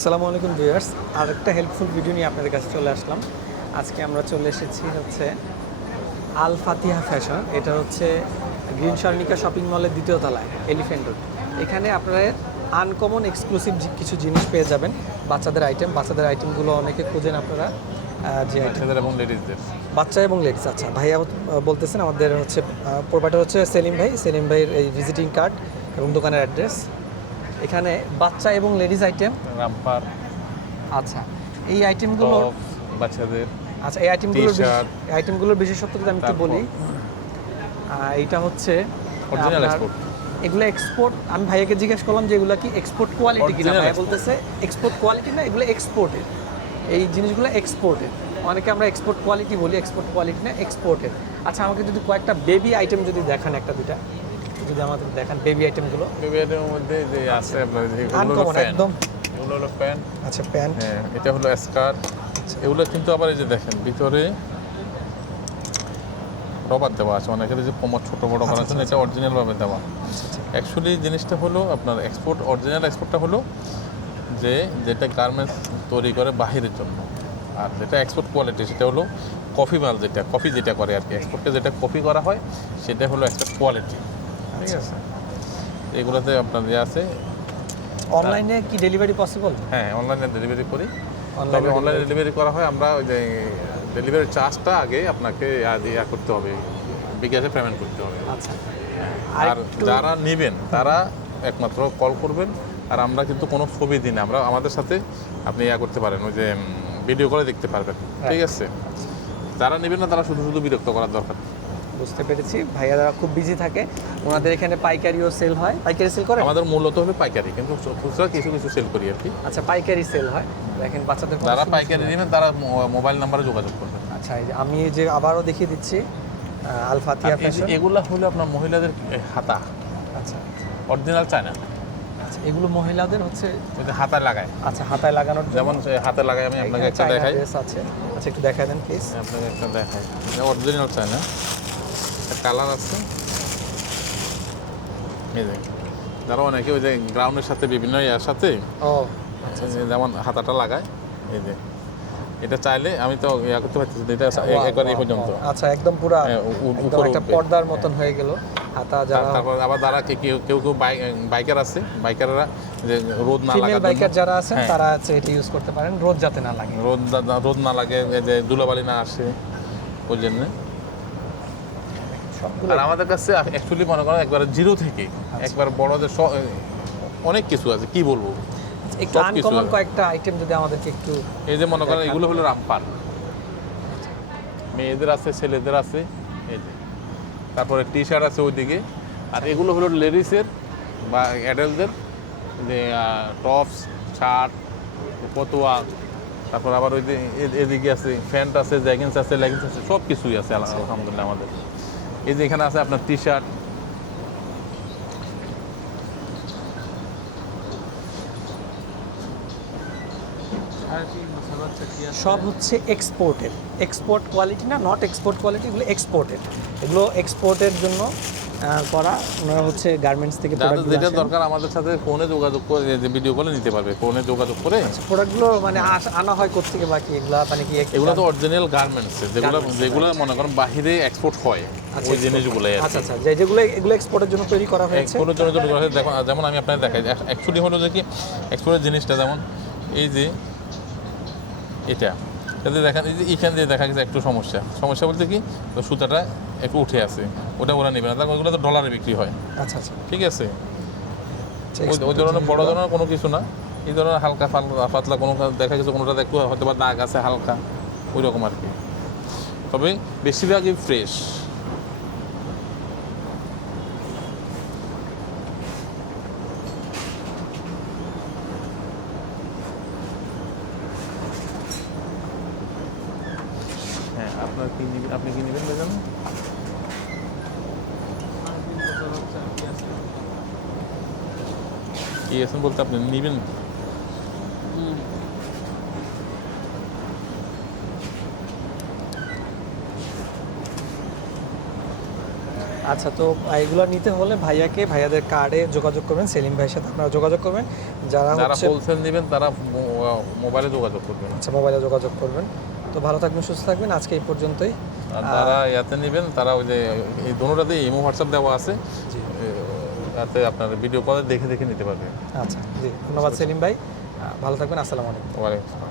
আসসালামু আলাইকুম ভিউয়ার্স। আর একটা হেল্পফুল ভিডিও নিয়ে আপনাদের কাছে চলে আসলাম। আজকে আমরা চলে এসেছি হচ্ছে আল ফাতিহা ফ্যাশন এটা হচ্ছে গ্রিন স্বর্ণিকা শপিং মলের দ্বিতীয় তলায় এলিফেন্ট রোড এখানে আপনারা আনকমন এক্সক্লুসিভ কিছু জিনিস পেয়ে যাবেন। বাচ্চাদের আইটেম বাচ্চাদের আইটেমগুলো অনেকে খুঁজেন আপনারা যে বাচ্চাদের এবং লেডিসদের বাচ্চা এবং লেডিস আচ্ছা ভাইয়া বলতেছেন আমাদের হচ্ছে প্রোভাইডার হচ্ছে সেলিম ভাই। সেলিম ভাইয়ের এই ভিজিটিং কার্ড এবং দোকানের অ্যাড্রেস এখানে বাচ্চা এবং লেডিস আইটেম। রামপার আচ্ছা এই আইটেমগুলো বাচ্চাদের আচ্ছা এই। এই আইটেমগুলোর বিশেষত্ব যদি আমি একটু বলি এইটা হচ্ছে আপনার- export। এগুলো এক্সপোর্ট আমি ভাইয়াকে জিজ্ঞেস করলাম যে এগুলো কি এক্সপোর্ট কোয়ালিটি কিনা? ভাইয়া বলতেছে এক্সপোর্ট কোয়ালিটি না এগুলো এক্সপোর্টেড এই জিনিসগুলো এক্সপোর্টেড অনেকে আমরা এক্সপোর্ট কোয়ালিটি বলি এক্সপোর্ট কোয়ালিটি না এক্সপোর্টেড আচ্ছা আমাকে যদি কয়েকটা বেবি আইটেম যদি দেখান একটা দুটা যদি আমাদের দেখান বেবি আইটেমগুলো বেবিয়াদের মধ্যে যে আছে আপনার যে এগুলো প্যান্ট একদম। এগুলো হলো প্যান্ট আচ্ছা প্যান্ট হ্যাঁ এটা হলো স্কার্ট এগুলো কিন্তু আবার এই যে দেখেন ভিতরে রবার দেওয়া আছে। অনেকের যে কোমর ছোট বড় করা আছে এটা অরিজিনাল ভাবে দেওয়া। অ্যাকচুয়ালি জিনিসটা হলো আপনার এক্সপোর্ট অরিজিনাল এক্সপোর্টটা হলো যে যেটা গার্মেন্টস তৈরি করে বাহিরের জন্য। আর যেটা এক্সপোর্ট কোয়ালিটি সেটা হলো কফি মাল যেটা কফি যেটা করে আর কি। এক্সপোর্টে যেটা কফি করা হয় সেটা হলো একটা কোয়ালিটি ঠিক আছে। এগুলোতে আপনার ইয়ে আছে। অনলাইনে কি ডেলিভারি পসিবল হ্যাঁ অনলাইনে ডেলিভারি করি। তবে অনলাইনে ডেলিভারি করা হয় আমরা ওই যে ডেলিভারি চার্জটা আগে আপনাকে ইয়া- করতে হবে। বিকাশে পেমেন্ট করতে হবে। আচ্ছা। আর যারা নেবেন তারা একমাত্র কল করবেন। আর আমরা কিন্তু কোনো ছবি দিই না। আমরা আমাদের সাথে আপনি ইয়া করতে পারেন ওই যে ভিডিও করে দেখতে পারবেন। ঠিক আছে? যারা নেবেন না তারা শুধু শুধু বিরক্ত করার দরকার। বুঝতে পেরেছি। ভাইয়ারা খুব বিজি থাকে ওনাদের এখানে পাইকারিও সেল হয়। পাইকারি সেল করে? আমাদের মূলত হলো পাইকারি কিন্তু খুচরা কিছু কিছু সেল করি আর কি। আচ্ছা পাইকারি সেল হয়। দেখেন বাচ্চাদের যারা পাইকারি নেবেন তারা মোবাইল নাম্বারে যোগাযোগ করবেন। আচ্ছা এই যে আমি যে আবারও দেখিয়ে দিচ্ছি আলফাতিয়া ফ্যাশন এগুলা হলো আপনার মহিলাদের হাতা। আচ্ছা অরিজিনাল চায়না আচ্ছা এগুলো মহিলাদের হচ্ছে হাতায় লাগায়। আচ্ছা হাতায় লাগানোর যেমন হাতে লাগাই আমি আপনাকে একটা দেখাই। আছে। আচ্ছা একটু দেখাই দেন প্লিজ আপনাকে একটা দেখাই। অরিজিনাল চায়না কালার আছে। এই যে যারা অনেকে ওই যে গ্রাউন্ডের সাথে বিভিন্ন ইয়ার সাথে যে যেমন হাতাটা লাগায় এই যে। এটা চাইলে আমি তো ইয়া করতে পারতেছি এটা একবার এই পর্যন্ত। আচ্ছা একদম পুরা হ্যাঁ, একটা পর্দার মতন হয়ে গেল হাতা যারা তারপর আবার যারা কেউ কেউ কেউ বাইকার আছে বাইকাররা যে রোদ না লাগার বাইকার যারা আছেন হ্যাঁ। তারা হচ্ছে এটা ইউজ করতে পারেন রোদ যাতে না লাগে। রোদ না- রোদ না লাগে যে ধুলাবালি না আসে ওই জন্য। আর আমাদের কাছে অ্যাকচুয়ালি মনে করেন একবার জিরো থেকে আচ্ছা। একবার বড়দের অনেক কিছু আছে কি বলব? একটু আনকমন আছে। কয়েকটা আইটেম যদি আমাদেরকে একটু এই যে মনে করেন এগুলো হলো রামপান মেয়েদের আছে ছেলেদের আছে এই যে। তারপরে টি শার্ট আছে ওইদিকে। আর এগুলো হলো লেডিসের বা অ্যাডাল্টদের যে টপস শার্ট পতুয়া তারপর আবার ওই এদিকে আছে প্যান্ট আছে জ্যাগিন্স আছে লেগিংস আছে সব কিছুই আছে আল- আলহামদুলিল্লাহ আমাদের। এই যে এখানে আছে আপনার টি শার্ট সব হচ্ছে এক্সপোর্টেড এক্সপোর্ট কোয়ালিটি না নট এক্সপোর্ট কোয়ালিটি এগুলো এক্সপোর্টেড এগুলো এক্সপোর্টের জন্য করা। ওনারা হচ্ছে গার্মেন্টস থেকে যাদের যেটা দরকার আমাদের সাথে ফোনে যোগাযোগ করে যে ভিডিও কলে নিতে পারবে। ফোনে যোগাযোগ করে প্রোডাক্টগুলো মানে আস- আনা হয় কোথেকে বাকি এগুলা মানে কি এগুলো তো অরিজিনাল গার্মেন্টস যেগুলো যেগুলো মনে করেন বাহিরে এক্সপোর্ট হয় আচ্ছা, ওই জিনিসগুলো আচ্ছা আচ্ছা। যে যেগুলো এগুলো এক্সপোর্টের জন্য তৈরি করা হয়েছে? কোনো জন্য জন্য করা হয়, দেখো যেমন আমি আপনাকে দেখাই অ্যাকচুয়ালি হলো যে কি এক্সপোর্টের জিনিসটা যেমন এই যে এটা এতে দেখা যায় যে এখান দিয়ে দেখা গেছে একটু সমস্যা। সমস্যা বলতে কি তো সুতাটা একটু উঠে আছে। ওটা ওরা নেবে না। তারপর ওগুলো তো ডলারে বিক্রি হয়। আচ্ছা আচ্ছা। ঠিক আছে? আচ্ছা, ওই ধরনের বড় ধরনের কোনো কিছু না। এই ধরনের হালকা পাতলা কোনো দেখা গেছে কোনোটা একটু হয়তো বা দাগ আছে হালকা। ওই রকম আর কি। তবে বেশিরভাগই ফ্রেশ আপনার কি নেবেন আপনি কি নেবেন বেজন কি আছেন বলতে আপনি নেবেন? আচ্ছা তো এগুলো নিতে হলে ভাইয়াকে ভাইয়াদের কার্ডে যোগাযোগ করবেন সেলিম ভাইয়ের সাথে আপনারা যোগাযোগ করবেন। যারা যারা হোলসেল নেবেন তারা মোবাইলে যোগাযোগ করবেন। আচ্ছা মোবাইলে যোগাযোগ করবেন। তো ভালো থাকবেন সুস্থ থাকবেন। আজকে এই পর্যন্তই। তারা ইয়াতে নেবেন তারা ওই যে এই দোনোটাতে ইমো হোয়াটসঅ্যাপ দেওয়া আছে। তাতে আপনার ভিডিও কলে দেখে দেখে নিতে পারবেন। আচ্ছা জি ধন্যবাদ সেলিম ভাই। ভালো থাকবেন আসসালামু আলাইকুম। ওয়ালাইকুম আসসালাম।